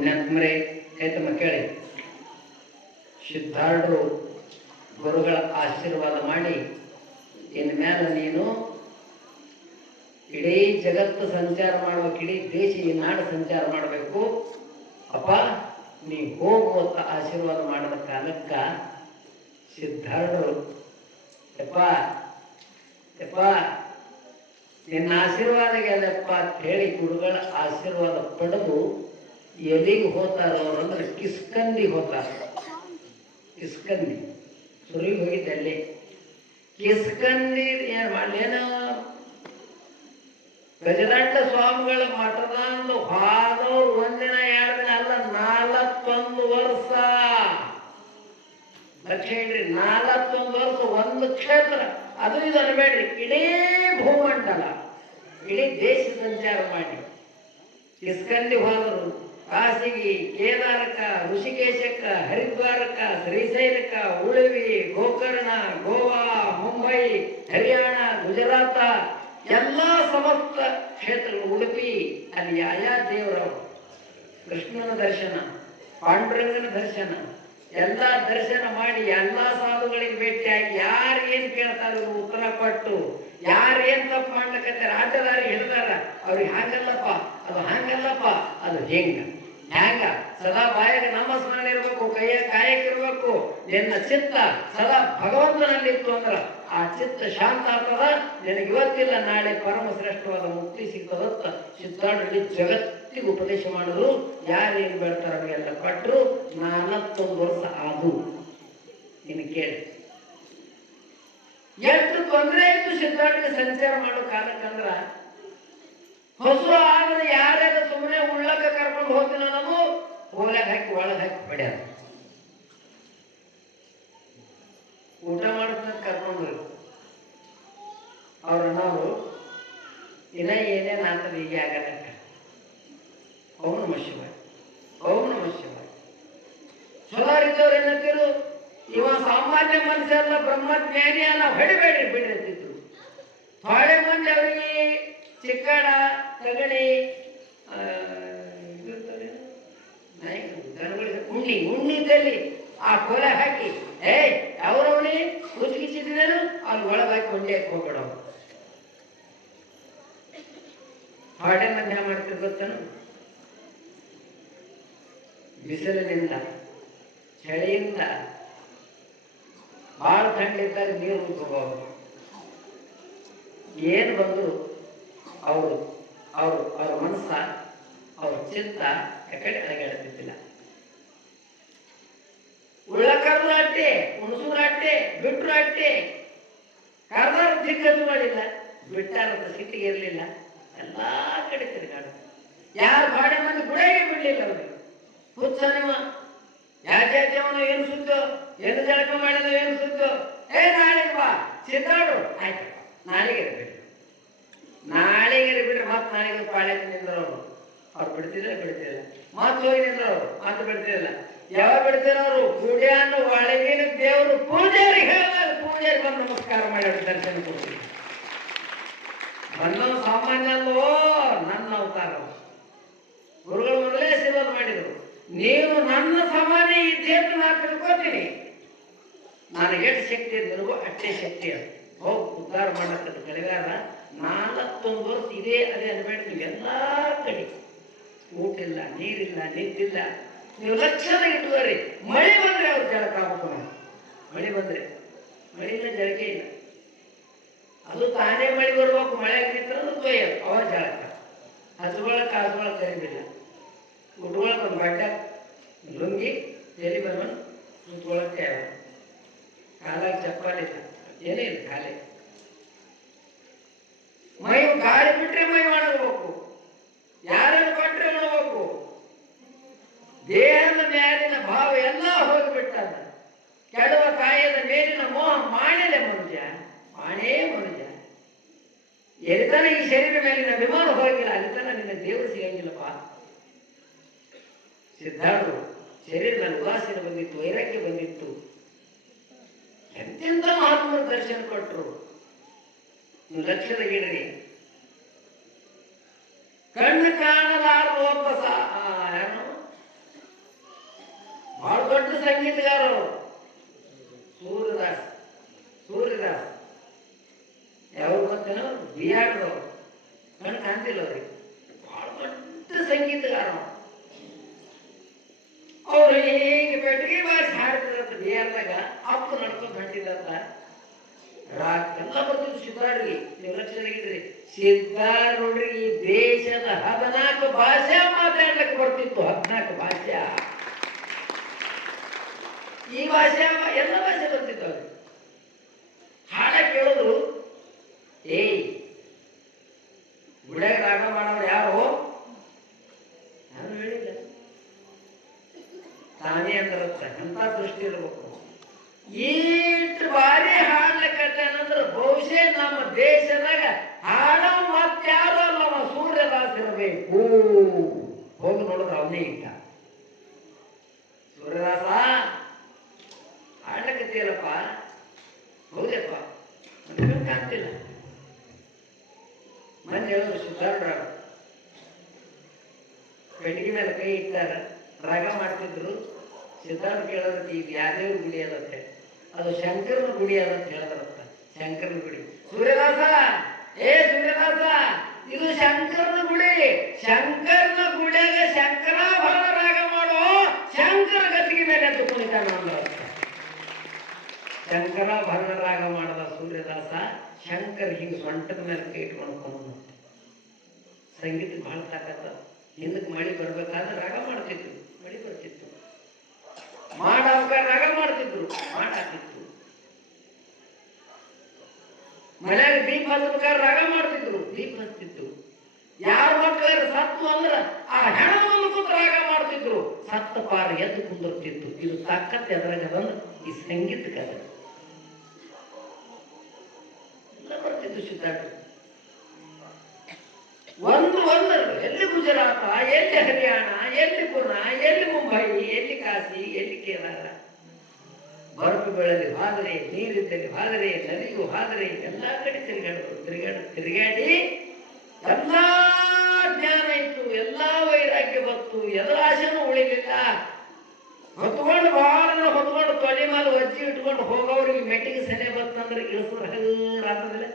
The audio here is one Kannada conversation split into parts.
ಪುಣ್ಯಾತ್ಮರೇ ಕೈತಮ್ಮ ಕೇಳಿ. ಸಿದ್ಧಾರ್ಥರು ಗುರುಗಳ ಆಶೀರ್ವಾದ ಮಾಡಿ ಇನ್ನು ಮೇಲೆ ನೀನು ಇಡೀ ಜಗತ್ತು ಸಂಚಾರ ಮಾಡ್ಬೇಕು, ಇಡೀ ದೇಶ ಈ ನಾಡು ಸಂಚಾರ ಮಾಡಬೇಕು. ಅಪ್ಪ ನೀ ಹೋಗುವಂತ ಆಶೀರ್ವಾದ ಮಾಡಿದ ಕಾಲಕ್ಕ ಸಿದ್ಧಾರ್ಥರು ಯಪ್ಪ ಯಪ್ಪ ನಿನ್ನ ಆಶೀರ್ವಾದಗೆಲ್ಲಪ್ಪ ಅಂತ ಹೇಳಿ ಗುರುಗಳ ಆಶೀರ್ವಾದ ಪಡೆದು ಎಲ್ಲಿಗೆ ಹೋತಾರ ಅವ್ರಂದ್ರೆ ಕಿಸ್ಕಂದಿ ಹೋತಾರ. ಕಿಸ್ಕಂದಿ ಸುರಿಗೆ ಹೋಗಿದ್ದೆ ಅಲ್ಲಿ. ಕಿಸ್ಕಂದಿ ಏನ್ ಮಾಡ್ಲೇನೋ ಗಜದಂಡ ಸ್ವಾಮಿಗಳ ಮಠದಂದು ಹಾದವ್ರು ಒಂದಿನ 2 ದಿನ ಅಲ್ಲ 41 ವರ್ಷ. ಲಕ್ಷ್ಯ ಹೇಳ್ರಿ, 41 ವರ್ಷ ಒಂದು ಕ್ಷೇತ್ರ. ಅದು ಇದು ಅನ್ಬೇಡ್ರಿ, ಇಡೀ ಭೂಮಂಡಲ ಇಡೀ ದೇಶ ಸಂಚಾರ ಮಾಡಿ ಕಿಸ್ಕಂದಿ ಹೋದರು. ಕಾಸಿಗಿ, ಕೇದಾರಕ, ಋಷಿಕೇಶಕ್ಕ, ಹರಿದ್ವಾರಕ, ಶ್ರೀಶೈಲಕ, ಉಳುವಿ, ಗೋಕರ್ಣ, ಗೋವಾ, ಮುಂಬೈ, ಹರಿಯಾಣ, ಗುಜರಾತ ಎಲ್ಲ ಸಮಸ್ತ ಕ್ಷೇತ್ರಗಳು, ಉಡುಪಿ, ಅಲ್ಲಿ ಆಯಾ ದೇವರವರು ಕೃಷ್ಣನ ದರ್ಶನ, ಪಾಂಡುರಂಗನ ದರ್ಶನ ಎಲ್ಲ ದರ್ಶನ ಮಾಡಿ ಎಲ್ಲ ಸಾಧುಗಳಿಗೆ ಭೇಟಿಯಾಗಿ ಯಾರು ಏನ್ ಕೇಳ್ತಾರ ಉತ್ತರ ಕೊಟ್ಟು, ಯಾರು ಏನ್ ತಪ್ಪು ಮಾಡ್ಲಿಕ್ಕತ್ತಾರ ಆಟದಾರಿ ಹಿಡಿದಾರ ಅವ್ರಿಗೆ ಹಾಗಲ್ಲಪ್ಪ ಅದು ಹಾಗಲ್ಲಪ್ಪ ಅದು ಹ್ಯಾಂಗ ಸದಾ ಬಾಯಾಗ ನಮ್ಮ ಸ್ಮರಣ ಇರ್ಬೇಕು, ಕೈಯ ಕಾಯಕ್ಕಿರ್ಬೇಕು. ನಿನ್ನ ಚಿತ್ತ ಸದಾ ಭಗವಂತನಲ್ಲಿತ್ತು ಅಂದ್ರ ಆ ಚಿತ್ತ ಶಾಂತ ಆಗ್ತದ. ನಿನಗೆ ಇವತ್ತಿಲ್ಲ ನಾಳೆ ಪರಮ ಶ್ರೇಷ್ಠವಾದ ಮುಕ್ತಿ ಸಿಗ್ತದತ್ತ ಸಿದ್ಧಾರ್ಥರು ಜಗತ್ತಿಗೆ ಉಪದೇಶ ಮಾಡಿದ್ರು. ಯಾರೇನು ಬೇಡ್ತಾರ ಅವ್ರಿಗೆಲ್ಲ ಕೊಟ್ಟರು. 41 ವರ್ಷ ಆದು. ಇನ್ನು ಕೇಳಿ ಎಷ್ಟು ತೊಂದರೆ ಆಯ್ತು ಸಿದ್ಧಾರ್ಥಿಗೆ ಸಂಚಾರ ಮಾಡೋ ಕಾಲಕ್ಕಂದ್ರ ಹೊಸ ಆದ್ರೆ ಯಾರ್ಯಾರ ಸುಮ್ಮನೆ ಉಳ್ಳಕ ಕರ್ಕೊಂಡು ಹೋಗ್ತೀನಿ ಅನ್ನೋದು ಹೋಗ್ಲಾಗ ಹಾಕಿ ಒಳಗೆ ಹಾಕಿ ಪಡ್ಯಾರ. ಊಟ ಮಾಡಿದ ಕರ್ಕೊಂಡು ಅವ್ರನ್ನವರು ಇನ್ನ ಏನೇನು ಆಗ್ತದೆ ಹೀಗೆ ಆಗಲಕ್ಕ. ಓಂ ನಮಃ ಶಿವಾಯ, ಓಂ ನಮಃ ಶಿವಾಯ. ಚಲೋ ಇದ್ದವ್ರು ಏನಂತಿರು, ಇವ ಸಾಮಾನ್ಯ ಮನುಷ್ಯ ಅಲ್ಲ, ಬ್ರಹ್ಮಜ್ಞಾನಿ ಅಲ್ಲ, ಹೊಡಿಬೇಡ್ರಿ ಬಿಡ್ರಿ ಅಂತಿದ್ರು. ಥೋಡೆ ಮಂದಿ ಅವರಿಗೆ ಚಿಕ್ಕಡ ತಗಡಿ ಉಣ್ಣಿದ್ದಲ್ಲಿ ಆ ಕೊಲೆ ಹಾಕಿ ಅವರವಣಿ ಕುಚ್ಕಿಸಿದ್ರು ಅವ್ನು ಒಳಗೆ ಹಾಕಿ ಕೊಂಡಿ ಹಾಕಿ ಹೋಗ್ಬೇಡ. ಹಾಡೆ ಮಧ್ಯ ಮಾಡ್ತಿರ್ ಗೊತ್ತೇನು? ಬಿಸಿಲಿನಿಂದ ಚಳಿಯಿಂದ ಬಹಳ ಥಂಡಿದ್ದಾಗ ನೀರು ಮುಚ್ಕೋಬಹುದು. ಏನು ಬಂದ್ರು ಅವರು ಅವ್ರ ಮನಸ್ಸ ಅವ್ರ ಚಿತ್ತ ಯಾಕಡೆ ಅಡಗಾಡ್ತಿದ್ದಿಲ್ಲ. ಉಳ್ಳಕರ್ರು ಅಟ್ಟೆ, ಹುಣಸೂರು ಅಟ್ಟೆ, ಬಿಟ್ರು ಅಟ್ಟೆ. ಕರ್ನಾಟಕ ದಿಕ್ಕದು ಮಾಡಿಲ್ಲ, ಬಿಟ್ಟಾರಂತ ಸಿಟ್ಟಿಗೆ ಇರಲಿಲ್ಲ. ಎಲ್ಲಾ ಕಡೆ ತಿರುಗಾಡ. ಯಾರು ಬಾಡೆ ಮಂದಿ ಗುಡಾಗೆ ಬಿಡ್ಲಿಲ್ಲ ಅವ್ರಿಗೆ. ಹುಚ್ಚ ನಿಮ್ಮ ಯಾಜಾತ್ಯವನು ಏನು ಸುದ್ದು, ಏನು ಜಳಕ ಮಾಡಿದ ಏನು ಸುದ್ದು, ನಾಳೆ ಬಾ ಸಿದ್ಧಾಡು ಆಯ್ತು ನಾಳೆಗೆ ಬಿಡ್ರಿ, ನಾಳೆಗೆ ಬಿಡ್ರಿ. ಮತ್ತೆ ನಾಳೆಗೆ ಪಾಳ್ಯಕ್ಕೆ ನಿಂದ್ರವ್ರು ಅವ್ರು ಬಿಡ್ತಿದ್ದಿಲ್ಲ. ಮತ್ತೆ ಹೋಗಿ ನಿಂದ್ರವ್ರು ಮತ್ತೆ ಬಿಡ್ತಿದ್ದಿಲ್ಲ. ಯಾವಾಗ ಬಿಡ್ತಿರೋರು ಪೂಜೆಯನ್ನು ಒಳಗಿನ ದೇವರು ಪೂಜಾರಿ ಹೇಳಿದಾಗ ಪೂಜಾರಿ ಬಂದು ನಮಸ್ಕಾರ ಮಾಡಿ ದರ್ಶನ ಕೊಡ್ತೀವಿ. ಬಂದವ ಸಾಮಾನ್ಯ ಅಲ್ಲೋ, ನನ್ನ ಅವತಾರ. ಗುರುಗಳು ಮೊದಲೇ ಆಶೀರ್ವಾದ ಮಾಡಿದರು, ನೀವು ನನ್ನ ಸಮಾನ ಈ ದೇಹ ನಾ ತಿಳ್ಕೊತೀನಿ, ನನಗೆ ಎಷ್ಟು ಶಕ್ತಿ ನಿನಗೂ ಅಷ್ಟೇ ಶಕ್ತಿ ಅದು. ಹೋಗಿ ಉದ್ಧಾರ ಮಾಡಕ್ಕದ್ದು ಕಳೆಗಾರ 41 ವರ್ಷ ಇದೇ ಅದೇ ಅನ್ಬೇಡ. ನೀವು ಎಲ್ಲಾ ಕಡೆ ಊಟ ಇಲ್ಲ, ನೀರಿಲ್ಲ, ನಿಂತಿಲ್ಲ. ನೀವು ಲಕ್ಷಣ ಇಟ್ಟುವರಿ. ಮಳೆ ಬಂದ್ರೆ ಅವ್ರು ಜಳಕ ಆಗ್ಬೇಕು. ಮಳೆ ಬಂದ್ರೆ ಮಳೆ ಇಲ್ಲ, ಜಳಕೆ ಇಲ್ಲ. ಅದು ತಾನೇ ಮಳೆ ಬರ್ಬೇಕು. ಮಳೆ ನಿಂತ್ರೂ ತೊಯ್ಯದು ಅವ ಜಳಕ. ಹಸುಗಳಕ್ಕೆ ಕರಿಬಿಲ್ಲ. ಉಟ್ಕೊಳಕ್ ಒಂದು ಬಟ್ಟೆ ಲುಂಗಿ ಎಲ್ಲಿ ಬರೋಣ ಸುತ್ಕೊಳಕ್ಕೆ ಕಾಲಾಗ ಚಪ್ಪಾಲಿ ಏನೇ ಇಲ್ಲ, ಖಾಲಿ ಮೈ ಗಾಳಿ ಬಿಟ್ರೆ ಮೈ ಮಾಡಬೇಕು, ಯಾರನ್ನು ಕೊಟ್ರೆ ಮಾಡಬೇಕು. ದೇಹದ ಮೇಲಿನ ಭಾವ ಎಲ್ಲ ಹೋಗಿಬಿಟ್ಟದ. ಕೆಡುವ ಕಾಯದ ಮೇಲಿನ ಮೋಹ ಮಾಡಿದೆ ಮನುಜ, ಮಾಡೇ ಮನುಜ. ಎಲ್ಲಿತನ ಈ ಶರೀರ ಮೇಲಿನ ಅಭಿಮಾನ ಹೋಗಿಲ್ಲ, ಅಲ್ಲಿತನ ನಿನ್ನ ದೇವರು ಸಿಗಂಗಿಲ್ಲಪ್ಪ. ಸಿದ್ಧಾರ್ಥರು ಶರೀರದ ಉದಾಸೀನ ಬಂದಿತ್ತು, ವೈರಾಗ್ಯ ಬಂದಿತ್ತು. ಎಂತೆಂತ ಮಹಾತ್ಮರ ದರ್ಶನ ಕೊಟ್ಟರು. ಲಕ್ಷ್ಯದ ಗಿಡರಿ ಕಣ್ಣು ಕಾಣಲಾರ ಸಂಗೀತಗಾರರು. ಸೂರ್ಯದಾಸ್ ಸೂರ್ಯದಾಸ್ ಯಾವ ಗೊತ್ತೇನೋ ಬಿಹಾರದವರು, ಕಣ್ಣು ಕಾಣ್ತಿಲ್ಲ ಅವ್ರಿಗೆ, ಬಹಳ ದೊಡ್ಡ ಸಂಗೀತಗಾರ. ಅವ್ರು ಹೇಗೆ ಬೆಟ್ಟಿಗೆ ಬಾರಿಸಿ ಹಾಡ್ತಿರತ್ತ ಬಿಹಾರದಾಗ, ಅಪ್ಪು ನಡ್ಕೊಂಡು ಹೊಂಟಿದಂತ ರಾಗ ಎಲ್ಲ ಬರ್ತಿದ್ರು. ಸಿದ್ಧಾರ್ಡ್ರಿ ನಿರ್ಲಕ್ಷ್ಯರಾಗಿದ್ರಿ. ಸಿದ್ಧಾರ್ ನೋಡ್ರಿ ಈ ದೇಶದ 14 ಭಾಷೆ ಮಾತಾಡ್ಲಿಕ್ಕೆ ಬರ್ತಿತ್ತು. 14 ಭಾಷೆ. ಈ ಭಾಷೆ ಎಲ್ಲ ಭಾಷೆ ಬರ್ತಿತ್ತು ಅವ್ರಿಗೆ. ಹಾಡ ಕೇಳಿದ್ರು, ಏಯ್ ಗುಡ್ಯಾಗ ರಾಗ ಮಾಡೋರು ಯಾರು? ನಾನು ಹೇಳಿಲ್ಲ, ತಾನೇ ಅಂದ್ರತ್ತ. ಎಂತ ದೃಷ್ಟಿ ಇರ್ಬೇಕು. ಈಟ್ ಬಾರಿ ಹಾಡ್ಲಿಕ್ಕಂದ್ರೆ ಬಹುಶಃ ನಮ್ಮ ದೇಶದಾಗ ಹಾಡ ಮತ್ತಾರು ನಮ್ಮ ಸೂರ್ಯದಾಸ್ ಇರಬೇಕು. ಹೋಗಿ ನೋಡಿದ್ರೆ ಅವನೇ ಇಟ್ಟ. ಸೂರ್ಯದಾಸ ಹಾಡ್ಲಿಕ್ಕತ್ತೀರಪ್ಪ, ಹೌದಪ್ಪ ಕಾಣ್ತಿಲ್ಲ. ಮನೆ ಹೇಳಿದ್ರು ಸಿದ್ಧಾರ್ಥ ಬೆಟ್ಟಿಗೆ ಮೇಲೆ ಕೈ ಇಟ್ಟಾರ, ರಾಗ ಮಾಡ್ತಿದ್ರು. ಸಿದ್ಧಾರ್ಥ ಕೇಳೋದಕ್ಕೆ ಇದು ಯಾವ್ದೇವ್ರ ಗುಡಿ ಅದತ್ತೆ, ಅದು ಶಂಕರನ ಗುಡಿ ಅದಂತ ಹೇಳದ್ರತ್ತ. ಶಂಕರನ ಗುಡಿ. ಸೂರ್ಯದಾಸ, ಏ ಸೂರ್ಯದಾಸ, ಇದು ಶಂಕರನ ಗುಡಿ. ಶಂಕರನ ಗುಡಿಯಾಗ ಶಂಕರಾಭರಣ ರಾಗ ಮಾಡೋ ಶಂಕರ ಗತಿಗೆ ಮೇಲೆ ಅಂತ ಕುಣಿತಾನ ಅಂದ್ರತ್ತ. ಶಂಕರಾಭರಣ ರಾಗ ಮಾಡದ ಸೂರ್ಯದಾಸ ಶಂಕರ ಹಿಂಗೆ ಸೊಂಟದ ಮೇಲೆ ಕೈ ಇಟ್ಕೊಂಡು ಸಂಗೀತ ಬಹಳ ತಾಕತ್ತ. ಹಿಂದಕ್ಕೆ ಮಳಿ ಬರ್ಬೇಕಾದ್ರೆ ರಾಗ ಮಾಡ್ತಿದ್ರು, ಮಳಿ ಬರ್ತಿತ್ತು. ಮಾಡಬೇಕಾದ್ರೆ ರಾಗ ಮಾಡ್ತಿದ್ರು, ಮಾಡಾತಿತ್ತು. ಮನ್ಯಾಗ ದೀಪ ಹಚ್ಚಬೇಕಾದ್ರೆ ರಾಗ ಮಾಡ್ತಿದ್ರು, ದೀಪ ಹಚ್ತಿತ್ತು. ಯಾರ ಮಕ್ಕಳು ಸತ್ತು ಅಂದ್ರ ಆ ಹೆಣ ಮುಂದೆ ಕೂತು ರಾಗ ಮಾಡ್ತಿದ್ರು. ಸತ್ತ ಪಾರ ಎದ್ದು ಕುಂದಿರ್ತಿತ್ತು. ಇದು ತಾಕತ್ ಎದ್ರಾಗ ಅದಂದ್ರೆ ಈ ಸಂಗೀತಕ್ಕೆ ಅದ ಬರ್ತಿತ್ತು. ಸಿದ್ಧಾರ್ಥ ಒಂದು ಎಲ್ಲಿ ಗುಜರಾತ, ಎಲ್ಲಿ ಹರಿಯಾಣ, ಎಲ್ಲಿ ಪುಣೆ, ಎಲ್ಲಿ ಮುಂಬೈ, ಎಲ್ಲಿ ಕಾಶಿ, ಎಲ್ಲಿ ಕೇರಳ. ಬರಪು ಬೆಳೆದು ಹಾದರೆ, ನೀರಿದ್ದಲ್ಲಿ ಹಾದರೆ, ನದಿಗೂ ಹಾದರೆ, ಎಲ್ಲಾ ಕಡೆ ತಿರುಗಾಡಿ ಎಲ್ಲಾ ಜ್ಞಾನ ಇತ್ತು, ಎಲ್ಲಾ ವೈರಾಗ್ಯ ಬಂತು, ಎಲ್ಲರ ಆಶೆನೂ ಉಳಿಲಿಲ್ಲ. ಹೊತ್ಕೊಂಡು ಬಹಳ ಹೊತ್ಕೊಂಡು ತೊಲೆ ಮೇಲೆ ಒಜ್ಜಿ ಇಟ್ಕೊಂಡು ಹೋಗೋರಿಗೆ ಮೆಟ್ಟಿಗೆ ಸೆನೆ ಬರ್ತಂದ್ರೆ ಇಳಿಸ್ರು ಹಗರಾತದಿಲ್ಲ.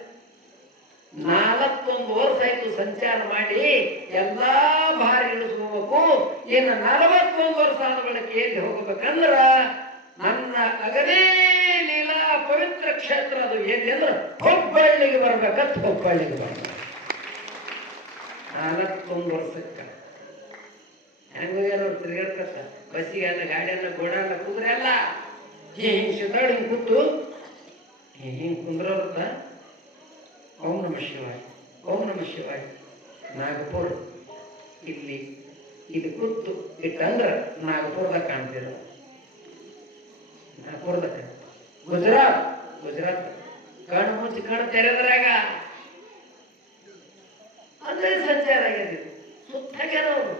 41 ವರ್ಷ ಆಯ್ತು ಸಂಚಾರ ಮಾಡಿ, ಎಲ್ಲಾ ಭಾರಿ ಇಳಿಸ್ಕೋಬೇಕು. ಇನ್ನು 41 ವರ್ಷ ಆದ ಬಳಿಕ ಎಲ್ಲಿ ಹೋಗ್ಬೇಕಂದ್ರ ನನ್ನ ಅಗದೇ ಲೀಲಾ ಪವಿತ್ರ ಕ್ಷೇತ್ರ ಅದು ಎಲ್ಲಿ ಅಂದ್ರೆ ಹುಬ್ಬಳ್ಳಿಗೆ ಬರ್ಬೇಕಂತ ಹುಬ್ಬಳ್ಳಿಗೆ ಬರ್ಬೇಕು. 41 ವರ್ಷಕ್ಕ ಹೆಂಗೋಗ್ಯಾರ ತಿರುಗಾಡ್ಕತ್ತ. ಬಸ್ಸಿಗೆಲ್ಲ ಗಾಡಿಯೆಲ್ಲ ಗೋಡಲ್ಲ ಕುಂದ್ರೆ ಅಲ್ಲ ಹಿಂಗೆ ಸಿದ್ದಾಡ್ ಹಿಂಗೆ ಕೂತು ಹಿಂಗೆ ಕುಂದ್ರವ್ರತ್ತ ಓಂ ನಮ ಶಿವಾಯ, ಓಂ ನಮ ಶಿವಾಯ. ನಾಗಪುರ ಇಲ್ಲಿ ಕೂತು ಇಟ್ಟಂದ್ರೆ ನಾಗಪುರದಾಗ ಕಾಣ್ತಿರ. ನಾಗಪುರದಾಗ ಗುಜರಾತ್ ಕಣ್ಣು ಮುಚ್ಚಿ ಕಣ್ಣು ತೆರೆದ್ರಾಗ ಅದೇ ಸಂಚಾರ ಆಗ್ಯದ. ಸುತ್ತಾಗ್ಯಾರವ್ರು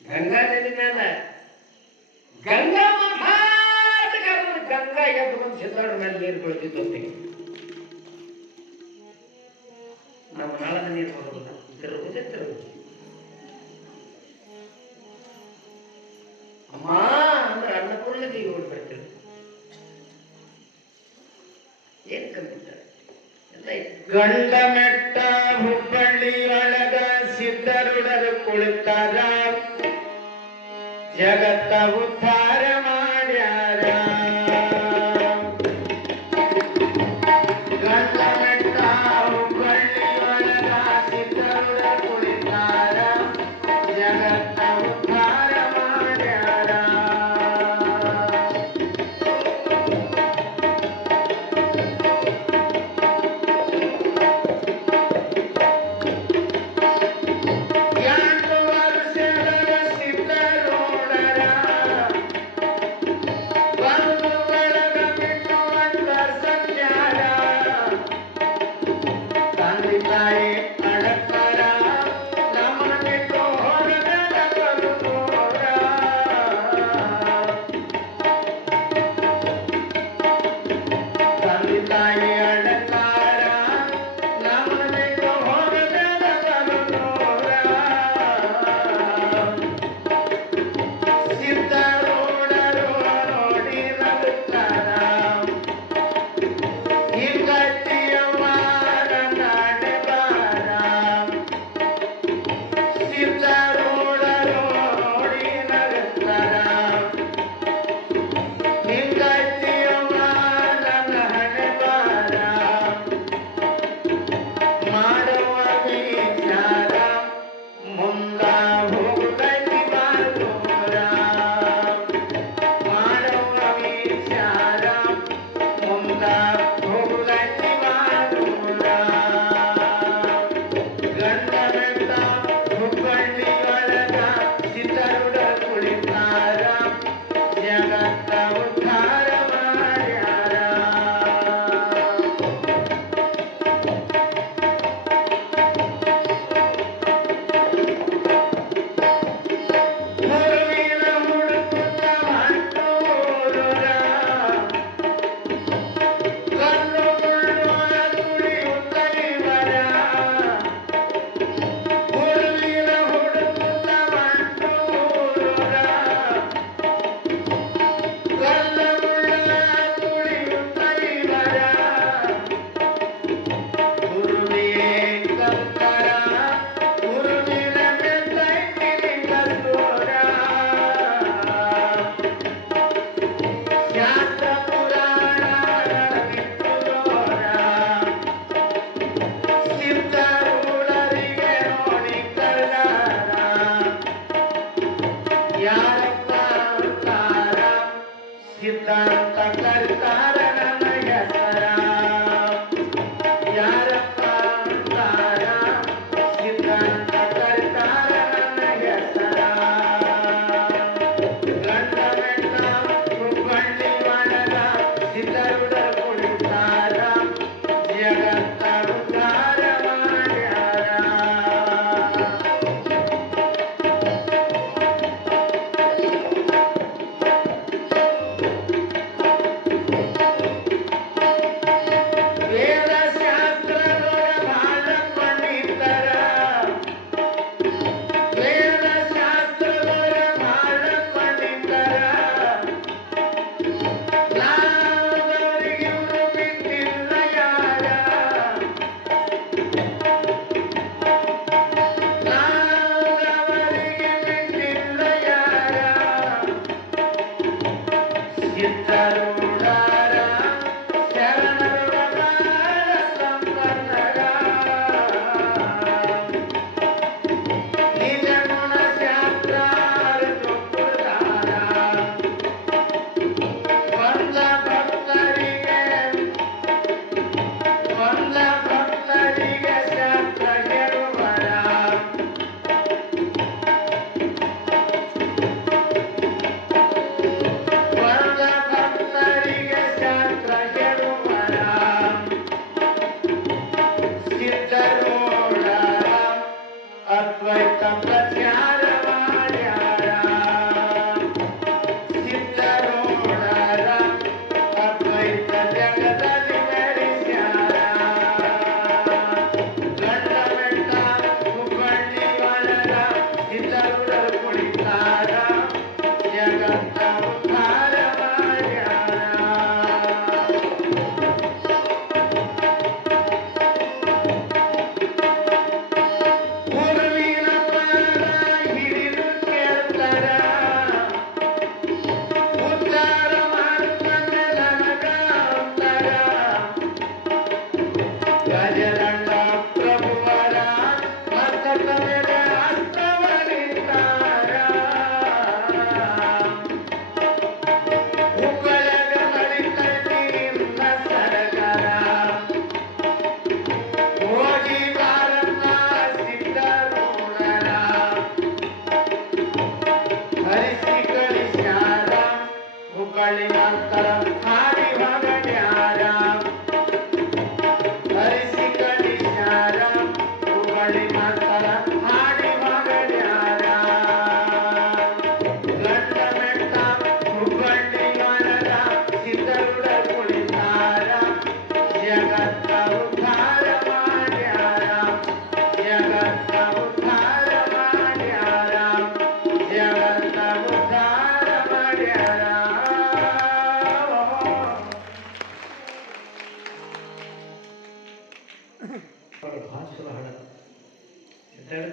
ಗಂಗಾ ನದಿ ಮೇಲೆ ಗಂಗಾ ಮಠ ಗಂಗಾ ಎದ್ದು ಬಂದು ಸಿದ್ದಾಡ ಮೇಲೆ ನೀರು ಬೀಳ್ತಿತ್ತು. ನಮ್ಮ ನಾಳದ ನೀರು ಬರೋದಿಲ್ಲ, ತಿರುಗುತ್ತೆ. ಅಮ್ಮ ಅಂದ್ರೆ ಅನ್ನಪೂರ್ಣ ದೇವಿ ಓಡ್ಬಿಡ್ತಾರೆ. ಏನ್ ಕಂಡಿದ್ದಾರೆ ಎಲ್ಲ ಗಂಡ ಮೆಟ್ಟ ಹುಬ್ಬಳ್ಳಿ ಒಳಗ ಸಿದ್ಧರುಡರು ಕುಳಿತಾರ, ಜಗತ್ತ ಉದ್ಧಾರ ಮಾಡ್ಯಾರ. ಗಂಡ ಮೆಟ್ಟ ಹುಬ್ಬಳ್ಳಿ ಒಳಗ ಸಿದ್ಧರುಡರು ಕುಳಿತಾರ, ಜಗತ್ತ ಉದ್ಧಾರ ಮಾಡ್ಯಾರ.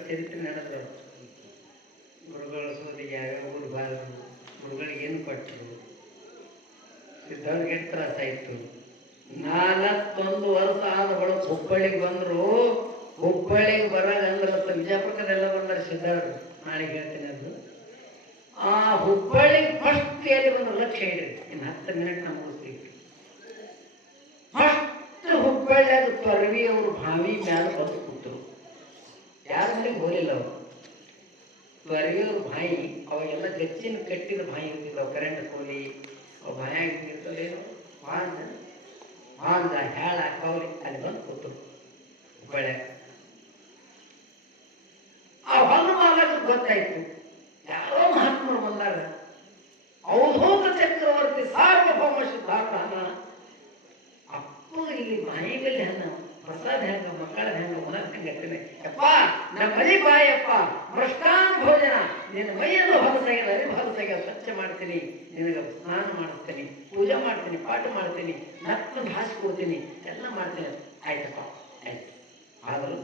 ಚರಿತ್ರೆ ನಡೆದ್ರು. ಗುರುಗಳ ಸೋದಿಗೆ ಯಾವ್ಯಾವ ಊರು ಬಾರದು, ಗುರುಗಳಿಗೆ ಏನು ಕೊಟ್ಟರು, ಸಿದ್ಧವ್ರಿಗೆ ಎಷ್ಟು ತ್ರಾಸ ಆಯಿತು. 41 ವರ್ಷ ಆದ ಬಳಿಕ ಹುಬ್ಬಳ್ಳಿಗೆ ಬಂದರು. ಹುಬ್ಬಳ್ಳಿಗೆ ಬರಾಗಂದ್ರೆ ವಿಜಯಪುರದೆಲ್ಲ ಬಂದಾರೆ ಸಿದ್ಧವ್ರು. ನಾಳೆಗೆ ಹೇಳ್ತೀನಿ ಅದು. ಆ ಹುಬ್ಬಳ್ಳಿಗೆ ಫಸ್ಟ್ ಎಲ್ಲಿ ಬಂದ್ರು ಲಕ್ಷ್ಯ ಇಡ್ರಿ, ಇನ್ನು 10 ಮಿನಿಟ್ ನಾವು ಮುಗಿಸ್ತೀವಿ. ಫಸ್ಟ್ ಹುಬ್ಬಳ್ಳಿಯಾಗ ತೊರವಿ ಅವರು ಭಾವಿ ಮ್ಯಾಲ ಬಂದು ಕೂತರು. ಯಾರ ಮನೆಗೆ ಹೋಲಿಲ್ಲ ಅವರು. ತೊರವಿ ಅವ್ರ ಬಾಯಿ ಅವಾಗೆಲ್ಲ ಗಚ್ಚಿನ ಕಟ್ಟಿದ ಬಾಯಿ ಇರ್ತಿಲ್ಲ, ಕರೆಂಟ್ ಕೋಲಿ ಅವು ಬಾಯಾಗ ಇರ್ತದೇನು ಮಾಂದ ಹೇಳ ಕೌಲಿ ಅಲ್ಲಿ ಬಂದು ಕೂತರು ಹುಬ್ಬಳ್ಳಿಯಾಗ. ಆ ಹೊಲ ಮಾಲಕ ಗೊತ್ತಾಯ್ತು, ಯಾರೋ ಮಹಾತ್ಮರು ಬಂದಾರ, ಅವಧೂತ ಚಕ್ರವರ್ತಿ ಸಾರ್ವಭೌಮ ಸಿದ್ಧಾರ್ಥ ಅಪ್ಪ ಇಲ್ಲಿ ಬಾಯಿಗಲ್ಲಿ ಹಣ್ಣ ಪ್ರಸಾದ ಹೆಂಗ ಮಕ್ಕಳ ಹೆಂಗ ಮನಸ್ಸಂಗತ್ತನೆ ಯಪ್ಪ ನಮ್ಮ ಮನೆ ಬಾಯಪ್ಪ ಮೃಷ್ಟಾನ್ ಭೋಜನ ನಿನ್ನ ಮೈಯನ್ನು ಹೊಲಸಾಗ್ಯದ ಅರಿ ಹೊಲಸಾಗ್ಯದ ಸ್ವಚ್ಛ ಮಾಡ್ತೀನಿ, ನಿನಗೆ ಸ್ನಾನ ಮಾಡಿಸ್ತೀನಿ, ಪೂಜೆ ಮಾಡ್ತೀನಿ, ಪಾಠ ಮಾಡ್ತೀನಿ, ನತ್ತು ಹಾಸ್ಕೋತೀನಿ, ಎಲ್ಲ ಮಾಡ್ತೀನಿ. ಆಯ್ತಪ್ಪ ಆಯ್ತು. ಆದರೂ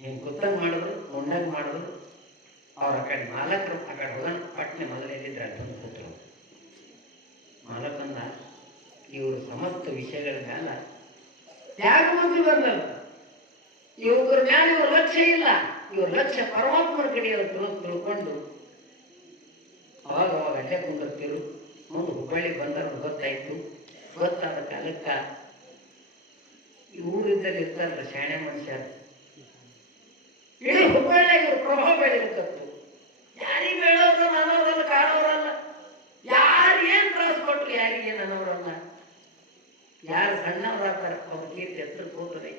ನೀನು ಗೊತ್ತಂಗೆ ಮಾಡಿದ್ರು, ಉಂಡಂಗೆ ಮಾಡಿದ್ರು. ಅವ್ರ ಆ ಕಡೆ ಮಾಲಕರು ಆ ಕಡೆ ಹೋಗೋಣ ಪಟ್ನೆ ಮೊದಲೇನಿದ್ರೆ ಅಲ್ಲಿ ಬಂದು ಕೂತರು. ಮಾಲಕಂದ ಇವರು ಸಮಸ್ತ ವಿಷಯಗಳ ಮ್ಯಾಲ ತ್ಯಾಗ ಮಂದಿ ಬಂದಲ್ಲ, ಇವ್ರ ಮ್ಯಾಲ ಇವ್ರ ಲಕ್ಷ್ಯ ಇಲ್ಲ, ಇವ್ರ ಲಕ್ಷ್ಯ ಪರಮಾತ್ಮನ ಕಡೆ ತಿಳ್ಕೊಂಡು ಅವಾಗ ಅವಾಗ ಅಲ್ಲೇ ಕುಂದಿರ್ತಿರು. ಮುಂದೆ ಹುಬ್ಬಳ್ಳಿಗೆ ಬಂದ ಗೊತ್ತಾಯ್ತು. ಗೊತ್ತಾದ ಕಾಲಕ್ಕ ಈ ಊರಿದ್ದಲ್ಲಿ ಇರ್ತಾರಲ್ಲ ಶಾಣೆ ಮನುಷ್ಯ, ಇಡೀ ಹುಬ್ಬಳ್ಳಿಯಾಗ ಇವ್ರ ಪ್ರಭಾವ ಬೆಳಿಬೇಕತ್ತು. ಯಾರಿಗೆ ಬೇಡೋರು ಅನ್ನೋರಲ್ಲ, ಕಾಣೋರಲ್ಲ, ಯಾರು ಏನ್ ತ್ರಾಸ ಕೊಟ್ರು ಯಾರಿಗೇನು ಅನ್ನೋರಲ್ಲ. ಯಾರು ಸಣ್ಣವರಾಗ್ತಾರ ಅವ್ರ ಕೀರ್ತಿ ಎತ್ತರಕ್ಕೆ ಹೋಗ್ತದೆ.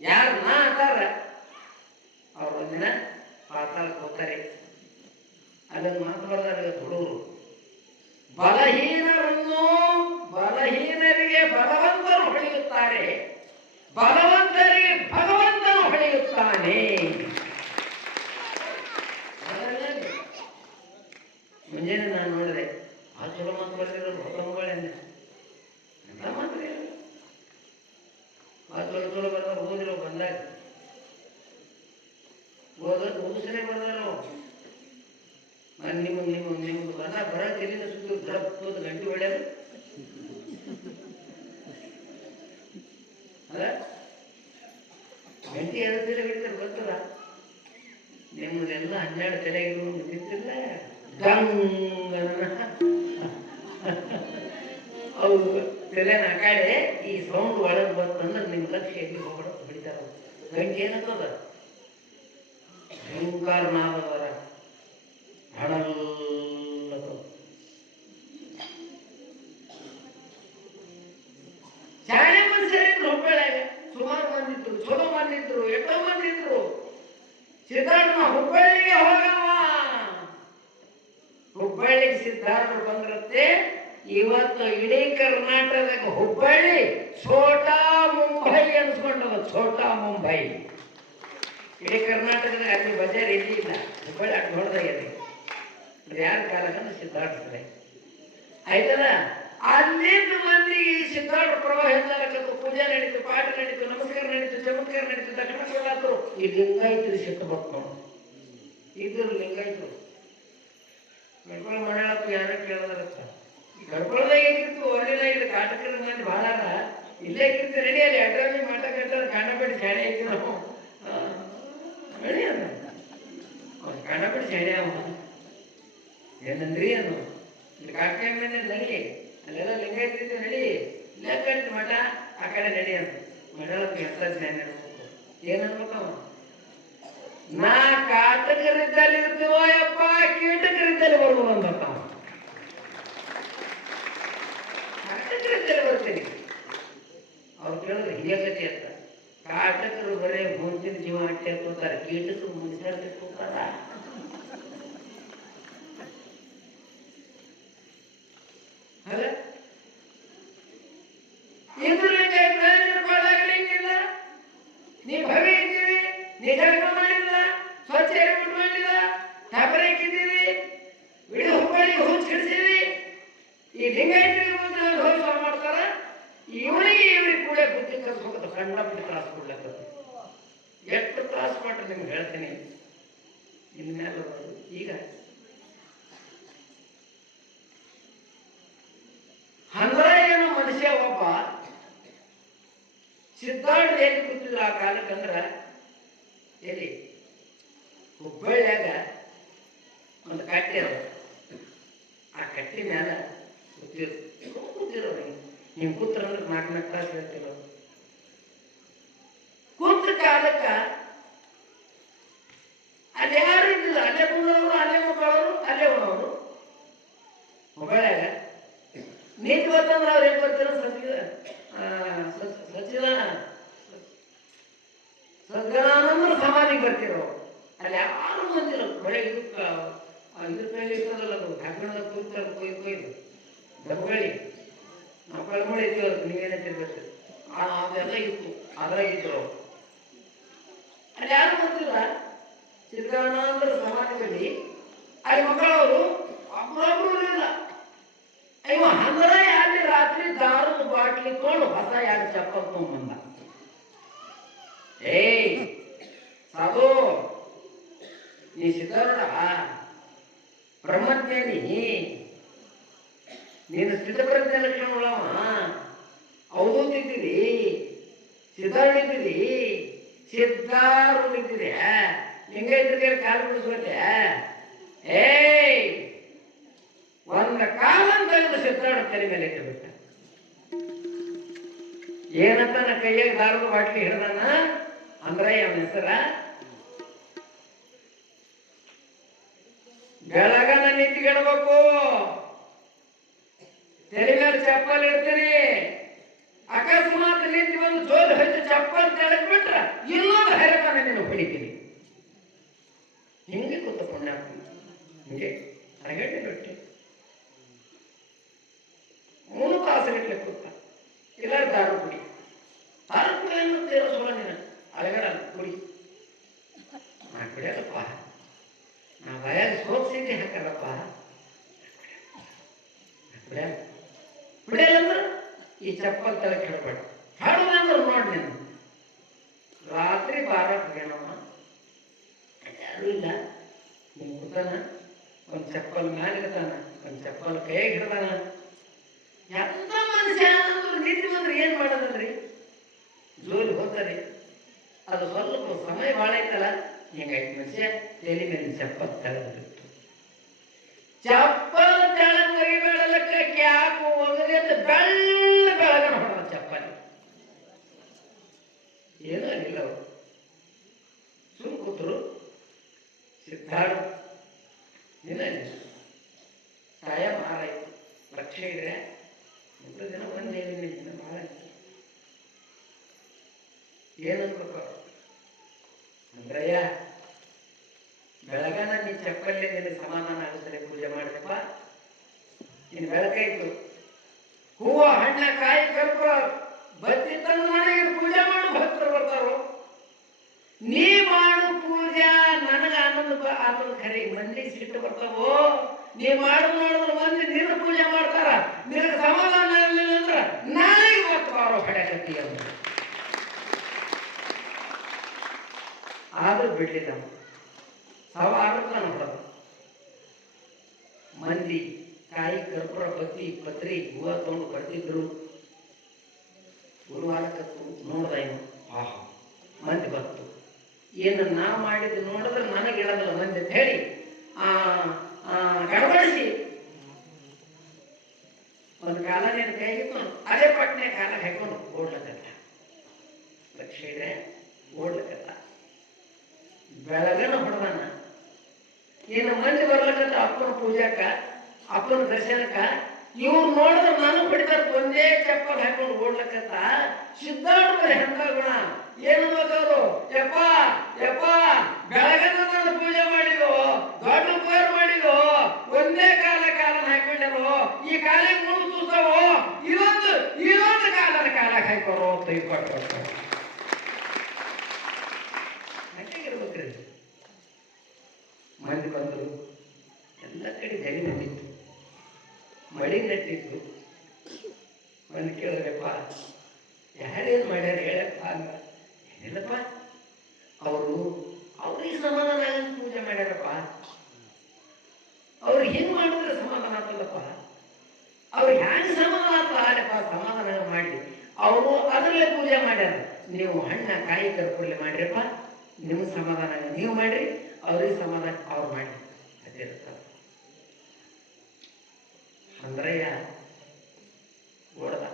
ಯಾರು ನಾ ಅಂತಾರ ಅವ್ರ ಒಂದಿನ ಪಾತಾಳಕ್ಕೆ ಹೋಗ್ತಾರೆ. ಅದನ್ನು ಮಾತು ಬರ್ದಾರ ಹುಡುಗರು, ಬಲಹೀನರಿಗೆ ಬಲವಂತರು ಹೊಳೆಯುತ್ತಾರೆ, ಬಲವಂತರಿಗೆ ಭಗವಂತನು ಹೊಳೆಯುತ್ತಾನೆ. ಮುಂಜಾನೆ ನಾನು ನೋಡಿದೆ, ಆ ಚಲೋ ಮಾತು ಬರ್ತಿರೋದು ಹೊಸಮಗಳನ್ನ ಎಂತ ಮಾತ್ರ ಆ ಚಲೋ ಬರ್ದಾರ. ಓದಿರೋ ಬಂದಾಗ ಓದೋದು ಓದಿಸಲೇ ಬರ್ದಾರೋ. ನಾನು ನಿಮ್ದು ಬಂದಾಗ ಬರ ತೆಲಿನ ಸುತ್ತು ದಪ್ಪದ ಗಂಟೆ ಹೊಳ್ಯಾರ ಅಲ್ಲ ಗಂಟೆ ಎರಡು ತಲೆ ಹಿಡಿತಾರೆ ಗೊತ್ತಲ್ಲ ನಿಮ್ಮದೆಲ್ಲ 12 ತಲೆಗಳು ನಿಂತಿಲ್ಲ ಅವು ತಲೆನ ಆ ಕಡೆ ಈ ಸೌಂಡ್ ಒಳಗೆ ಬರ್ತಂದ್ರೆ ನಿಮ್ಮ ಲಕ್ಷ್ಯ ಎಲ್ಲಿ ಹೋಗ್ಬಿಡ ಬಿಡ್ತಾರ ಗಂಟೆ ಏನಂತದ ಭಯಂಕರ ನಾದವರ ಹಣಲ್ಲದ ಶಾಲೆ ಮನುಷ್ಯರಿದ್ರು ಹುಬ್ಬಳ್ಳಿಯಾಗ ಸುಮಾರು ಮಂದಿದ್ರು ಚಲೋ ಮಂದಿದ್ರು ಎಷ್ಟೋ ಮಂದಿದ್ರು ಸಿದ್ಧಾರ್ಥ ಹುಬ್ಬಳ್ಳಿಗೆ ಹೋಗವ ಹುಬ್ಬಳ್ಳಿಗೆ ಸಿದ್ಧಾರ್ಥ ಬಂದ್ರತ್ತೆ ಇವತ್ತು ಇಡೀ ಕರ್ನಾಟಕದಾಗ ಹುಬ್ಬಳ್ಳಿ ಛೋಟಾ ಮುಂಬೈ ಅನ್ಸ್ಕೊಂಡವ ಛೋಟಾ ಮುಂಬೈ ಇಡೀ ಕರ್ನಾಟಕದಾಗ ಅಲ್ಲಿ ಬಜಾರ್ ಎಲ್ಲಿ ಇಲ್ಲ ಹುಬ್ಬಳ್ಳಿ ಅಷ್ಟು ಹೊಡೆದಾಗಿದೆ ಯಾರ ಕಾಲಕ್ಕಂದ್ರೆ ಸಿದ್ಧಾರ್ಥ ಆಯ್ತದ ಅಲ್ಲಿಂದ ಮಂದಿಗೆ ಸಿದ್ಧಾರ್ಥ ಪ್ರವಾಹ ಹೆಚ್ಚಾಗತ್ತು ಪೂಜೆ ನಡೀತು ಪಾಠ ನಡೀತು ನಮಸ್ಕಾರ ನಡೀತು ಚಮತ್ಕಾರ ನಡೀತು ದಕ್ಷಿಣ ಕೊಡಾದ್ರು ಈ ಲಿಂಗಾಯತರು ಸಿಟ್ಟು ಬರ್ಕೊಂಡು ಇದ್ರು ಲಿಂಗಾಯತರು ಗಡ್ಕೊಳ ಮಾಡಪ್ಪ ಯಾರ ಕೇಳೋದತ್ತ ಗಡ್ಕೊಳದಾಗ ಏನಿತ್ತು ಒಳ್ಳೆಲ್ಲ ಇಲ್ಲಿ ಕಾಟಕರ ಮಂದಿ ಭಾಳ ಇಲ್ಲೇ ಕಿರ್ತಿ ನಡಿಯಲ್ಲಿ ಅಡ್ರಲ್ಲಿ ಮಾಟ ಕಟ್ಟಾರ ಕಾಣಬೇಡಿ ಶಾಣೆ ಐತಿ ನಾವು ನಡಿ ಅದ ಕಾಣಬೇಡಿ ಶಾಣೆ ಅವ ಏನಂದ್ರಿ ಅನು ಇಲ್ಲಿ ಕಾಟಕ ಮೇಲೆ ನಡಿ ಅಲ್ಲೆಲ್ಲ ಲಿಂಗಾಯತ್ರಿ ನಡಿ ಇಲ್ಲೇ ಕಟ್ಟಿ ಮಠ ಆ ಕಡೆ ನಡಿ ಅಂತ ಮಠಕ್ಕೆ ಎಂತ ಜ್ಞಾನ ಏನನ್ಬೇಕವ ನಾ ಕಾಟಕರಿದ್ದಲ್ಲಿ ಇರ್ತೀವೋ ಯಪ್ಪ ಕೀಟಕರಿದ್ದಲ್ಲಿ ಬರ್ಬೋದು ಅಂದಪ್ಪ ಕಾಟಕರಿದ್ದಲ್ಲಿ ಬರ್ತೀನಿ ಅವ್ರು ಕೇಳಿದ್ರೆ ಹಿರಿಯಗತಿ ಅಂತ ಕಾಟಕರು ಬರೇ ಮುಂಚಿನ ಜೀವ ಅಟ್ಟೆ ಹಾಕೋತಾರೆ ಕೀಟಕರು ಮುನ್ಸಾರ್ತಿ ಕೂತಾರ ಅಲ್ಲ ಇದ್ರಲ್ಲಿ ಪ್ರಯೋಜನ ನೀ ಭವಿ ಇದ್ದೀವಿ ನೀ ಜಳಕ ಮಾಡಿಲ್ಲ ಸ್ವಚ್ಛ ಏರ್ಬಿಟ್ಟು ಮಾಡಿಲ್ಲ ತಾಪರೆ ಇಕ್ಕಿದ್ದೀವಿ ಇಡೀ ಹುಬ್ಬಳ್ಳಿಗೆ ಹೂ ಸಿಡಿಸಿವಿ ಈ ಲಿಂಗಾಯತರಿಗೆ ಹೋಗಿ ಮಾಡ್ತಾರ ಇವರಿಗೆ ಕೂಡ ಬುದ್ಧಿ ಕಲಿಸ್ಬೇಕು ಸಣ್ಣಪಟ್ಟು ತ್ರಾಸ ಕೊಡ್ಲಕ್ಕ ಎಷ್ಟು ತ್ರಾಸ ಮಾಡ್ರಿ ನಿಮ್ಗೆ ಹೇಳ್ತೀನಿ ಇನ್ಮೇಲೆ ಈಗ ಹಂದ್ರಾಯನ ಮನುಷ್ಯ ಒಬ್ಬ ಸಿದ್ಧಾರ್ಥ ಎಲ್ಲಿ ಕೂತಿಲ್ಲ ಆ ಕಾಲಕ್ಕಂದ್ರ ಎಲ್ಲಿ ಹುಬ್ಬಳ್ಳಿಯಾಗ ಒಂದು ಕಟ್ಟಿ ಅದ ಆ ಕಟ್ಟಿ ಮ್ಯಾಲ ಕೂತಿರೋ ನೀವು ಕೂತ್ರ ಅಂದ್ರೆ 4 ತಾಸು ಹೇಳ್ತಿರೋ ಕೂತ ಕಾಲಕ್ಕ ಅಲ್ಲಿ ಯಾರು ಇದ್ದಿಲ್ಲ ಅಲ್ಲೇ ಕೂಡೋರು ಅಲ್ಲೇ ಮಕ್ಕಳವರು ಅಲ್ಲೇ ಉಣವರು ಹುಬ್ಬಳ್ಳಿಯಾಗ ನೀತಿ ಬರ್ತಂದ್ರೆ ಅವ್ರು ಏನ್ ಬರ್ತಿರೋ ಸಜ್ಜನಾನಂದ್ರ ಸಮಾಧಿಗೆ ಬರ್ತಿರೋ ಅಲ್ಲಿ ಯಾರು ಬಂದಿರೋ ಬಳೆ ಇದ್ರ ಮೇಲೆ ಇರ್ತದಲ್ಲ ಧಾಕಣದ ಕೂತ ಕೊಯ್ದು ದಬ್ಬಳಿ ನಾವು ಕಳ್ಮಳಿ ಇದ್ದೀವಿ ಅವ್ರಿಗೆ ನೀವೇನೇ ತಿರ್ಬೇಕು ಅದೆಲ್ಲ ಇತ್ತು ಅದ್ರ ಇದ್ರು ಅಲ್ಲಿ ಯಾರು ಬಂದಿಲ್ಲ ಸಿದ್ಧಾನಂದ್ರ ಸಮಾಧಿ ಬಳಿ ಅಲ್ಲಿ ಮಕ್ಕಳವರು ಒಬ್ಬರೊಬ್ರು ಇಲ್ಲ ಇವ ಅಂದ್ರೆ ಅಲ್ಲಿ ರಾತ್ರಿ ದಾರದ ಬಾಟ್ಲಿ ತೊಗೊಂಡು ಹೊಸ 2 ಚಪ್ಪಲ್ ತಗೊಂಡ್ಬಂದ ಏಯ್ ಸಾಧು ನೀ ಸಿದ್ಧಾರೂಢ ಬ್ರಹ್ಮಜ್ಞಾನಿ ನೀನು ಸ್ಥಿತಪ್ರಜ್ಞ ಲಕ್ಷಣ ಉಳ್ಳವ ಅವಧೂತ ಇದ್ದೀರಿ ಸಿದ್ಧಾರೂಢ ಇದ್ದೀರಿ ಸಿದ್ಧಾರೂಢ ಇದ್ದೀರಿ ಲಿಂಗಾಯತರಿಗೆ ಕಾಲು ಬಿಡಿಸ್ಬೇಕೆ ಏಯ್ ಒಂದು ಕಾಲನ್ನು ತೆಗೆದು ಸಿದ್ಧಾರೂಢ ತಲೆ ಮೇಲೆ ಇಟ್ಟುಬಿಟ್ಟ ಏನಂತ ನಾ ಕೈಯಾಗ ದಾರದ ಬಾಟ್ಲಿ ಹಿಡ್ದಾನ ಅಂದ್ರೆ ಅವನ ಹೆಸರ ಬೆಳಗನ ನಿಂತ್ಗಿಡ್ಬೇಕು ತಲೆ ಮೇಲೆ ಚಪ್ಪಲ್ ಇಡ್ತೀನಿ ಅಕಸ್ಮಾತ್ ನಿಂತು ಒಂದು ಜೋರು ಹಚ್ಚಿ ಚಪ್ಪಲ್ ತೆಳಗ್ ಬಿಟ್ರ ಇನ್ನೊಂದು ಹೈರತಾನೆ ನೀನು ಹೊಡಿತೀನಿ ಹಿಂಗೆ ಕೂತ ಪುಣ್ಯ ಹಿಂಗೆ ಅರಗಟ್ಟೆ ಬಿಟ್ಟು 3 ತಾಸುಗಟ್ಟಲೆ ಕೂತ ಇಲ್ಲ ದಾರು ಕುಡಿ ದಾರು ಕುಡಿ ಅನ್ನೋದು ತೇರಿಸೋಲ್ಲ ನೀನು ಅಳಗಡ ಕುಡಿ ನಾ ಕುಡಿಯಲ್ಲಪ್ಪ ನಾ ಬಾಯಾಗ ಸೋಪ್ಸಿದ್ದೆ ಹಾಕಲ್ಲಪ್ಪ ಕುಡಿಯಲ್ಲಂದ್ರ ಈ ಚಪ್ಪಲ್ ತಲೆ ಕೆಡಬೇಡ ಹಾಡುದಂದ್ರೆ ನೋಡಿ ನೀನು ರಾತ್ರಿ 12 ಹೋಗ್ಯಾನಮ್ಮ ಯಾರು ಇಲ್ಲ ನಿಮ್ಮ ಕೂತಾನ ಒಂದು ಚಪ್ಪಲ್ ಮ್ಯಾಲಿಡ್ತಾನ, ಒಂದು ಚಪ್ಪಲ್ ಕೈಯಾಗ ಹಿಡ್ದಾನ. ಎಂತ ಮನುಷ್ಯ ಅಂದ್ರೆ ನಿಂತು ಬಂದ್ರೆ ಏನ್ ಮಾಡೋದಲ್ರಿ? ಜೋಲಿ ಹೋಗ್ತಾರೆ. ಅದು ಸ್ವಲ್ಪ ಸಮಯ ಭಾಳ ಐತಲ್ಲ, ಹಿಂಗಾಯ್ತು ಮನುಷ್ಯ ತಲೆ ಮೇಲೆ ಚಪ್ಪಲ್ ತೆಗೆದ್ಬಿಟ್ಟು, ಚಪ್ಪಲ್ ತೆಳಗ್ ಒಯ್ಬೇಡಲಕ್ಕ ಕ್ಯಾಪ್ ಒಗದೆ ಬೆಳ್ಳ ಬೆಳಗನ ಹೊಡೆದ ಚಪ್ಪಲ್. ಏನೂ ಆಗಿಲ್ಲ. ಅವರು ಸುಮ್ ಕೂತರು. ಸಿದ್ಧಾರ್ಥ ಏನಾಯ್ತು? ಕಾಯ ಮಾರಾಯ್ತು, ಲಕ್ಷ್ಯ ಇದ್ರೆ ಮೂರು ದಿನ ಒಂದೇನಿಲ್ಲ ಭಾಳ ಏನನ್ಬೇಕು ಅಂದ್ರಯ್ಯ, ಬೆಳಗನ ನೀ ಚಪ್ಪಲ್ಲೇ ನಿನಗೆ ಸಮಾಧಾನ ಆಗುತ್ತದೆ, ಪೂಜೆ ಮಾಡಿದಪ್ಪ. ಇನ್ನು ಬೆಳಕಾಯ್ತು, ಹೂವ ಹಣ್ಣ ಕಾಯಿ ಕರ್ಪೂರ ಬತ್ತಿ ತಂದು ನನಗೆ ಪೂಜೆ ಮಾಡು ಭಕ್ತರು ಬರ್ತಾರೋ. ನೀ ಮಾಡು ಪೂಜಾ ನನಗ ಆನಂದ ಖರೆ, ಮಂದಿ ಸಿಟ್ಟು ಬರ್ತಾವೋ. ನೀ ಮಾಡಿದ್ರೆ ಮಂದಿ ನಿನ್ನ ಪೂಜೆ ಮಾಡ್ತಾರ, ನಿನಗೆ ಸಮಾಧಾನ ಇರಲಿಲ್ಲ ಅಂದ್ರ ನಾಳೆ ಇವತ್ತು ಬಾರೋ ಹೊಡ್ಯಾಕತ್ತಿ ಅಂತ. ಆದ್ರೂ ಬಿಡ್ಲಿಲ್ಲ. ಸವಾರತನ ಹೊಡೆದ ಮಂದಿ ಕಾಯಿ ಕರ್ಪೂರ ಬತ್ತಿ ಪತ್ರಿ ಹೂವ ತಗೊಂಡು ಬರ್ತಿದ್ರು. ಗುರುವಾರಕ್ಕೂ ನೋಡ್ದ ಏನು, ಆಹಾ ಮಂದಿ ಬಂತು. ಏನು ನಾ ಮಾಡಿದ್ದು ನೋಡಿದ್ರೆ ನನಗೆ ಇಡೋದಿಲ್ಲ ಮಂದಿ ಅಂತ ಹೇಳಿ ಗಡಬಡಿಸಿ ಒಂದು ಕಾಲನೇನು ಕೈಗಿತ್ತು, ಅದೇ ಪಟ್ನೆ ಕಾಲ ಹಾಕೊಂಡು ಓಡ್ಲಕತ್ತ. ಲಕ್ಷ್ಯ ಇದೆ ಓಡ್ಲಕತ್ತ. ಬೆಳಗನ ಹೊಡೆದಾನ. ಇನ್ನು ಮಂದಿ ಬರ್ಲಕತ್ತ ಅಪ್ಪನ ಪೂಜಾಕ, ಅಪ್ಪನ ದರ್ಶನಕ್ಕ. ಇವ್ರು ನೋಡಿದ್ರೆ ನಾನು ಹೊಡಿತಾರ, ಒಂದೇ ಚಪ್ಪಲ್ ಹಾಕೊಂಡು ಓಡ್ಲಕತ್ತ. ಸಿದ್ಧಾರ್ಥ ಎಂತ ಗುಣ ಏನವರು, ಯಪ್ಪ ಯಪ್ಪ ಬೆಳಗನ ಪೂಜೆ ಮಾಡಿದೋ, ದೊಡ್ಡ ಉಪಕಾರ ಮಾಡಿದೋ, ಒಂದೇ ಕಾಲನ ಹಾಕೊಂಡರು, ಈ ಕಾಲಿಗೆ ಮುಳು ತೂರ್ತಾವೋ, ಇದೊಂದು ಕಾಲಕ್ಕೆ ಹಾಕೋರು ಅಂತ ಇಟ್ಕೊಟ್ಟು ಹಾಕಿರ್ಬೇಕ್ರಿ. ಮಂದಿ ಬಂದರು, ಎಲ್ಲ ಕಡೆ ಜನ ನಿಂತಿತ್ತು, ಮಳೆ ನಟ್ಟಿತ್ತು. ಮಂದಿ ಕೇಳಿದ್ರಪ್ಪ ಯಾರೇನು ಮಾಡ್ಯಾರ ಹೇಳಪ್ಪ ಅಂದ. ಏನಿಲ್ಲಪ್ಪ, ಅವ್ರಿಗೆ ಸಮಾಧಾನ ಆಗಂತ ಪೂಜೆ ಮಾಡ್ಯಾರಪ್ಪ. ಅವ್ರಿಗೆ ಹಿಂಗೆ ಮಾಡಿದ್ರೆ ಸಮಾಧಾನ ಆಗ್ತದಪ್ಪ. ಅವ್ರಿಗೆ ಹ್ಯಾಂಗೆ ಸಮಾಧಾನ ಆಗ್ತದ ಆಲಪ್ಪ, ಸಮಾಧಾನ ಮಾಡಿ ಅವರು ಅದರಲ್ಲೇ ಪೂಜೆ ಮಾಡ್ಯಾರ. ನೀವು ಹಣ್ಣ ಕಾಯಿ ಕರ್ಪೂರಲೆ ಮಾಡ್ರಿಪ್ಪ, ನಿಮ್ಗೆ ಸಮಾಧಾನ ನೀವು ಮಾಡ್ರಿ, ಅವ್ರಿಗೆ ಸಮಾಧಾನ ಅವ್ರು ಮಾಡಿ ಅದಿರ್ತಾರೆ. ಅಂದ್ರಯ್ಯ ಓಡ್ದ.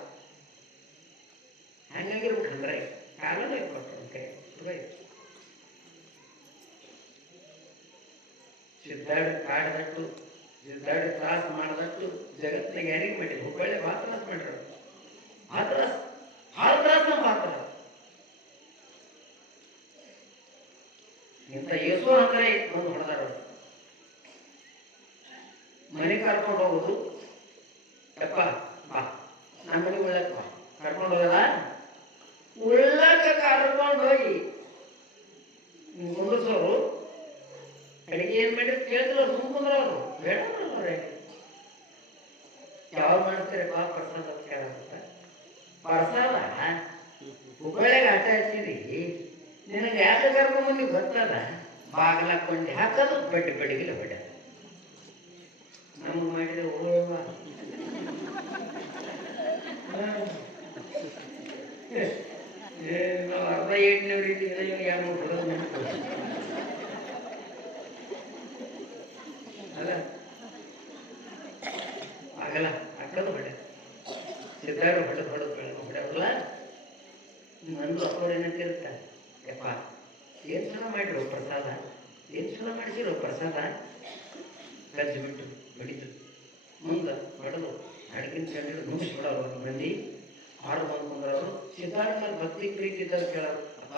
ಹಂಗಾಗಿರ್ಬೇಕು ಅಂದ್ರೆ ಕಾಲನೇ ಕೊಟ್ಟರು ಕೈ ಸಿದ್ಧಾರ್ಥ ಕಾಡ್ದಟ್ಟು, ಸಿದ್ಧಾರ್ಥ ತ್ರಾಸ ಮಾಡಿದಟ್ಟು ಜಗತ್ತಿನಾಗ ಯಾರಿಗೆ ಮಾಡಿದ್ರು? ಹುಬ್ಬಳ್ಳಿ ಭಾಳ ತ್ರಾಸ ಮಾಡ್ರು. ಭಾಳ ತ್ರಾಸ ಮಾತ್ರ ಇಂಥ ಯೇಸು ಅಂದ್ರೆ ಒಂದು ಹೊಡೆದಾರ. ಮನೆ ಕರ್ಕೊಂಡು ಹೋಗುದು, ಯಪ್ಪ ಬಾ ನಮ್ಮ ಮನೆಗೆ ಉಳ್ಳಕ್ ಬಾ, ಕರ್ಕೊಂಡು ಹೋಗಲ್ಲ. ಉಳ್ಳಕ ಕರ್ಕೊಂಡು ಹೋಗಿ ಮುಂದಿಸೋರು ಅಡಿಗೆ ಏನ್ ಮಾಡಿದ್ರೆ ಕೇಳಿದ್ರು, ಸುಮ್ಮಂದ್ರ ಅವರು ಬೇಡವ್ರೆ. ಯಾವಾಗ ಮಾಡ್ತೀರಪ್ಪ ಪ್ರಸಾದ ಕೇಳಂತ. ಪ್ರಸಾದ ಹುಬ್ಬಳ್ಳಿಗೆ ಆಟ ಹಚ್ಚಿದಿ, ನಿನಗೆ ಯಾಕೆ ಕರ್ಕೊಂಡು ನೀವು ಗೊತ್ತದ? ಬಾಗಿಲ ಕೊಂಡಿ ಹಾಕೋದು, ಬಡ್ಡಿ ಬಡಿಗಿಲ್ಲ ಬಡ್ಡ ನಮ್ಗೆ ಮಾಡಿದ್ರೆ ಓಡುವ ನಾವು ಅರ್ಧ ಏಟ್ನವ್ರು ಇದ್ದೀವಿ, ಯಾರು ಅಲ್ಲ ಆಗಲ್ಲ ಹಾಕೋದು ಹೊಡೆ. ಸಿದ್ಧಾರ್ಥ ಹೊಡೆದು ಹೊಡೆಯಲ್ಲ. ನಂದು ಅಪ್ಪವ್ರು ಏನಂತಿರ್ತಾರೆ, ಯಪ್ಪ ಏನು ಚಲೋ ಮಾಡಿರೋ ಪ್ರಸಾದ, ಏನು ಚಲೋ ಮಾಡಿಸಿರೋ ಪ್ರಸಾದ. ಕಜ್ಜಿ ಬಿಟ್ಟು ಬಡಿತು, ಮುಂದೆ ಹೊಡೆದು ಅಡಗಿನ ಚಂದ್ರು ನುಗ್ಗಿಸ್ಬಿಡೋರು ಮಂದಿ. ಆರು ಬಂದ್ಕೊಂಡ್ರವರು ಸಿದ್ಧಾರ್ಥ ಭಕ್ತಿ ಪ್ರೀತಿ ಇದ್ದಾಗ ಕೇಳೋರು, ಅಪ್ಪ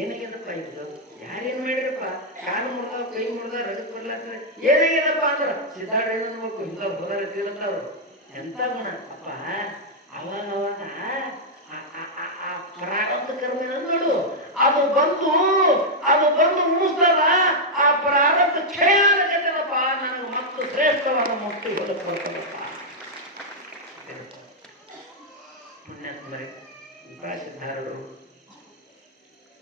ಏನಾಗ್ಯದಪ್ಪ ಇದು, ಯಾರೇನು ಮಾಡಿರಪ್ಪ? ಕಾಲು ಮುಡ್ದ, ಕೈ ಮುಡ್ದ, ರಗತ್ ಬರ್ಲಾಗ್ತದೆ, ಏನಾಗ್ಯದಪ್ಪ ಅಂದ್ರ ಸಿದ್ಧಾರ್ಥ ಏನು ಅನ್ಬೇಕು, ಇಂಥ ಹೋದಾರ ಇರ್ತೀರಂತವ್ರು. ಎಂತ ಗುಣ ಅಪ್ಪ. ಅವಾಗ ಪ್ರಾರಬ್ಧ ಕರ್ಮ ನೋಡು, ಅದು ಬಂದು ಮುಗಿಸ್ತದ. ಆ ಪ್ರಾರಬ್ಧ ಕ್ಷಯ ಆಗತ್ತದಪ್ಪ, ನನಗೆ ಮತ್ತು ಶ್ರೇಷ್ಠವಾದ ಮುಕ್ತಿ ಹೊಲಕೊಡ್ತದಪ್ಪ. ಪುಣ್ಯಾತ್ಮರೇ, ಸಿದ್ಧಾರೂಢರು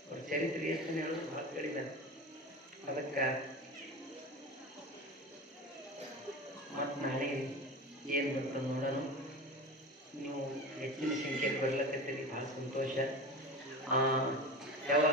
ಅವ್ರ ಚರಿತ್ರೆ ಎಷ್ಟು ಹೇಳೋದು ಭಾಳ ಕೇಳಿದ್ದಾರೆ. ಅದಕ್ಕೆ ಏನಂತ ನೋಡೋಣ. ನೀವು ಹೆಚ್ಚಿನ ಸಂಖ್ಯೆಯಲ್ಲಿ ಬರ್ಲಕತ್ತೀರಿ, ಭಾಳ ಸಂತೋಷ. ಯಾವ